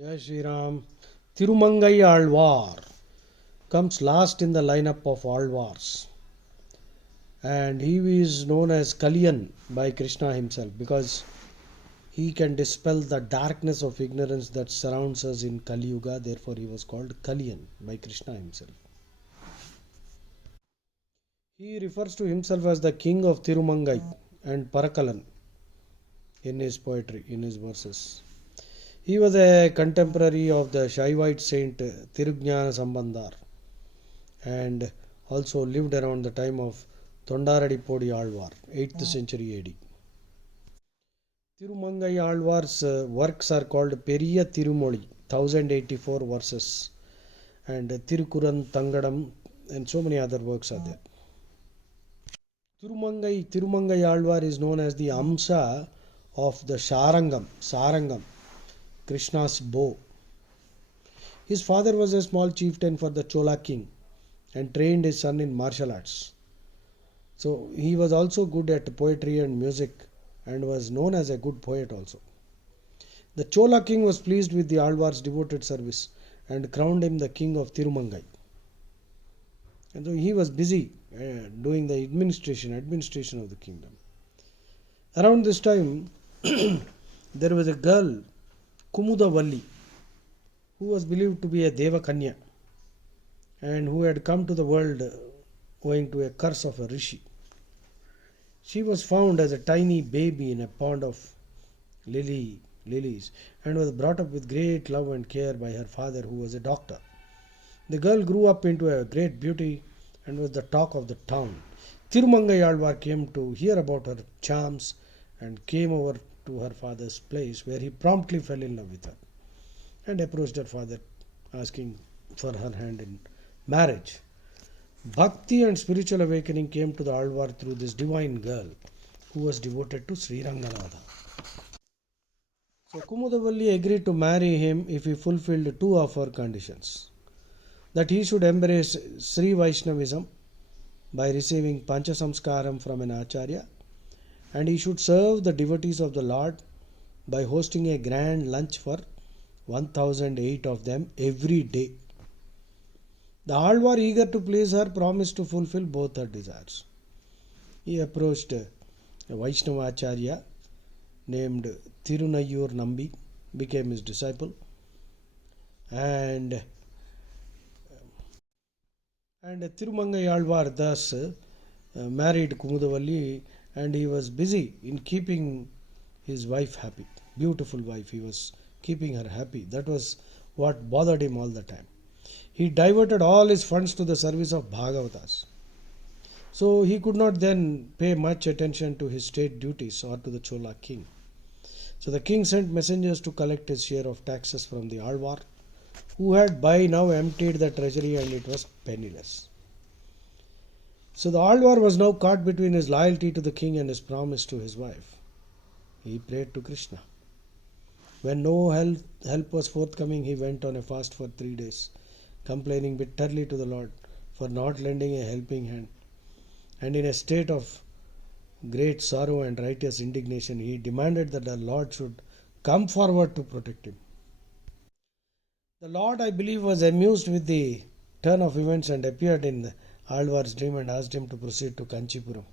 Jai Shri Ram. Tirumangai alwar comes last in the lineup of alwars, and he is known as Kaliyan by Krishna himself because he can dispel the darkness of ignorance that surrounds us in Kali Yuga. Therefore, he was called Kaliyan by Krishna himself. He refers to himself as the king of Tirumangai and Parakalan in his poetry, in his verses. He was a contemporary of the Shaivite saint Tirujnana Sambandar and also lived around the time of Tondaradipodi Alwar, 8th century AD. Tirumangai Alwar's works are called Periya Tirumoli, 1084 verses, and Tirukuran Tangadam, and so many other works are there. Tirumangai Alwar is known as the Amsa of the Sarangam, Krishna's bow. His father was a small chieftain for the Chola king and trained his son in martial arts. So he was also good at poetry and music and was known as a good poet also. The Chola king was pleased with the Alwar's devoted service and crowned him the king of Tirumangai. And so he was busy doing the administration of the kingdom. Around this time, there was a girl, Kumudavalli, who was believed to be a Deva Kanya and who had come to the world owing to a curse of a rishi. She was found as a tiny baby in a pond of lilies and was brought up with great love and care by her father, who was a doctor. The girl grew up into a great beauty and was the talk of the town. Tirumangai Alvar came to hear about her charms and came over to her father's place, where he promptly fell in love with her and approached her father asking for her hand in marriage. Bhakti and spiritual awakening came to the Alvar through this divine girl who was devoted to Sri Ranganatha. So Kumudavalli agreed to marry him if he fulfilled two of her conditions: that he should embrace Sri Vaishnavism by receiving Pancha Samskaram from an Acharya, and he should serve the devotees of the Lord by hosting a grand lunch for 1008 of them every day. The Alvar, eager to please her, promised to fulfill both her desires. He approached a Vaishnava Acharya named Tirunayur Nambi, became his disciple, and Tirumangai Alvar thus married Kumudavalli, and he was busy in keeping his wife happy. Beautiful wife, he was keeping her happy. That was what bothered him all the time. He diverted all his funds to the service of Bhagavatas. So he could not then pay much attention to his state duties or to the Chola king. So the king sent messengers to collect his share of taxes from the Alvar, who had by now emptied the treasury and it was penniless. So the Alvar was now caught between his loyalty to the king and his promise to his wife. He prayed to Krishna. When no help was forthcoming, he went on a fast for 3 days, complaining bitterly to the Lord for not lending a helping hand. And in a state of great sorrow and righteous indignation, he demanded that the Lord should come forward to protect him. The Lord, I believe, was amused with the turn of events and appeared in Alvar's dream and asked him to proceed to Kanchipuram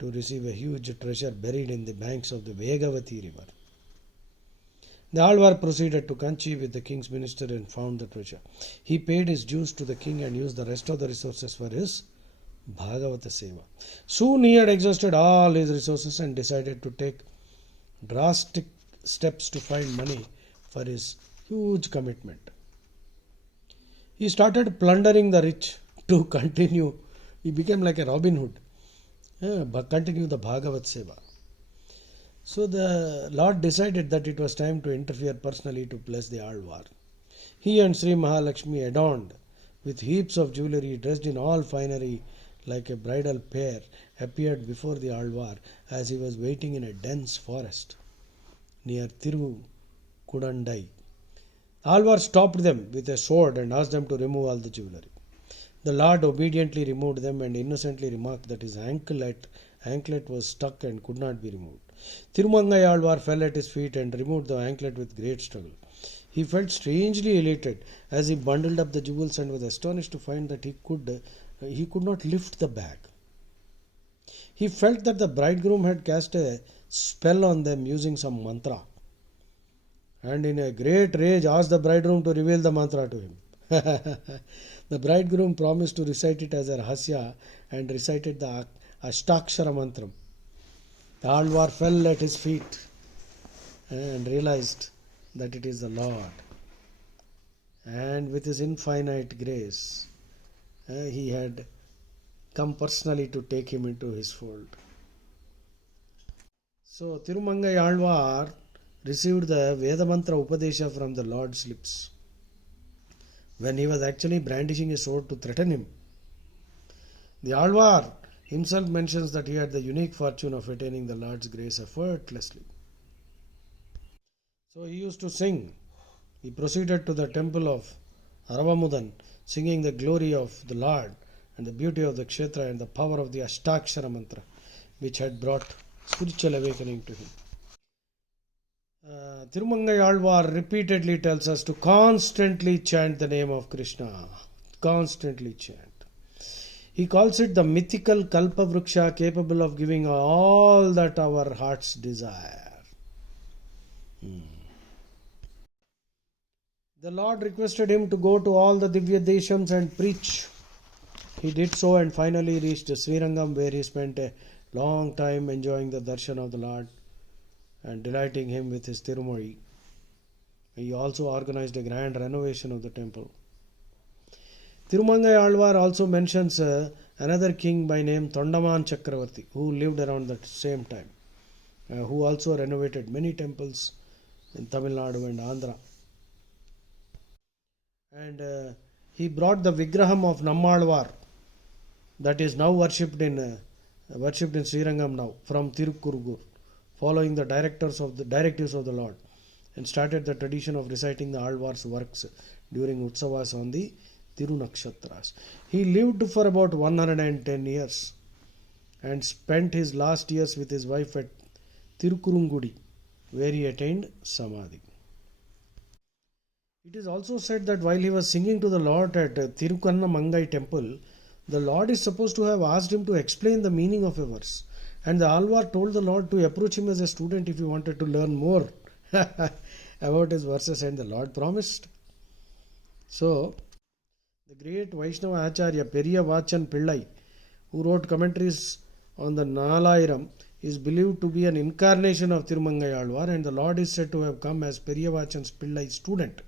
to receive a huge treasure buried in the banks of the Vegavati river. The Alvar proceeded to Kanchi with the king's minister and found the treasure. He paid his dues to the king and used the rest of the resources for his Bhagavata Seva. Soon he had exhausted all his resources and decided to take drastic steps to find money for his huge commitment. He started plundering the rich to continue. He became like a Robin Hood, but continue the Bhagavat Seva. So the Lord decided that it was time to interfere personally to bless the Alvar. He and Sri Mahalakshmi, adorned with heaps of jewellery, dressed in all finery like a bridal pair, appeared before the Alvar as he was waiting in a dense forest near Tirukudandai. Alvar stopped them with a sword and asked them to remove all the jewellery. The Lord obediently removed them and innocently remarked that his anklet was stuck and could not be removed. Tirumangai alwar fell at his feet and removed the anklet with great struggle. He felt strangely elated as he bundled up the jewels and was astonished to find that he could not lift the bag. He felt that the bridegroom had cast a spell on them using some mantra, and in a great rage asked the bridegroom to reveal the mantra to him. The bridegroom promised to recite it as a rahasya and recited the Ashtakshara mantra. The Alwar fell at his feet and realized that it is the Lord, and with his infinite grace, he had come personally to take him into his fold. So Tirumangai Alwar received the Veda Mantra Upadesha from the Lord's lips when he was actually brandishing a sword to threaten him. The Alwar himself mentions that he had the unique fortune of attaining the Lord's grace effortlessly. So he used to sing. He proceeded to the temple of Aravamudan, singing the glory of the Lord and the beauty of the Kshetra and the power of the Ashtakshara mantra, which had brought spiritual awakening to him. Tirumangai Alvar repeatedly tells us to constantly chant the name of Krishna. Constantly chant. He calls it the mythical Kalpa Vriksha capable of giving all that our hearts desire. The Lord requested him to go to all the Divya Deshams and preach. He did so and finally reached Srirangam, where he spent a long time enjoying the darshan of the Lord and delighting him with his Tirumari. He also organized a grand renovation of the temple. Tirumangai Alvar also mentions another king by name Tondaman Chakravarti, who lived around the same time, who also renovated many temples in Tamil Nadu and Andhra. And he brought the Vigraham of Nammalvar, that is now worshipped in Srirangam now, from Tirukurugur, following the directives of the Lord, and started the tradition of reciting the Alvar's works during Utsavas on the Tirunakshatras. He lived for about 110 years and spent his last years with his wife at Tirukurungudi, where he attained Samadhi. It is also said that while he was singing to the Lord at Tirukannamangai temple, the Lord is supposed to have asked him to explain the meaning of a verse. And the Alvar told the Lord to approach him as a student if he wanted to learn more about his verses, and the Lord promised. So, the great Vaishnava Acharya Periya Vachan Pillai, who wrote commentaries on the Nalairam, is believed to be an incarnation of Tirumangai Alvar, and the Lord is said to have come as Periya Vachan Pillai's student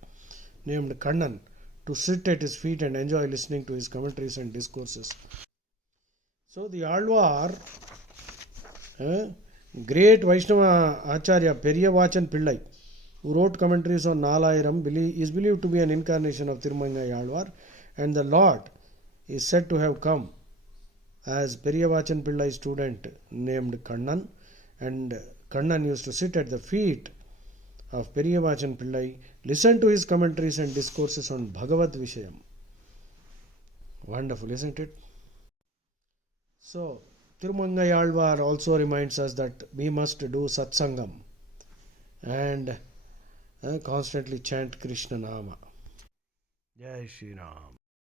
named Kannan to sit at his feet and enjoy listening to his commentaries and discourses. So the Alvar, great Vaishnava Acharya Periya Vachan Pillai, who wrote commentaries on Nalairam, is believed to be an incarnation of Tirumangai Alvar, and the Lord is said to have come as Periya Vachan Pillai's student named Kannan, and Kannan used to sit at the feet of Periya Vachan Pillai, listen to his commentaries and discourses on Bhagavad Vishayam. Wonderful, isn't it? So, Tirumangai Alvar also reminds us that we must do satsangam and constantly chant Krishna Nama. Jai Shri Ram.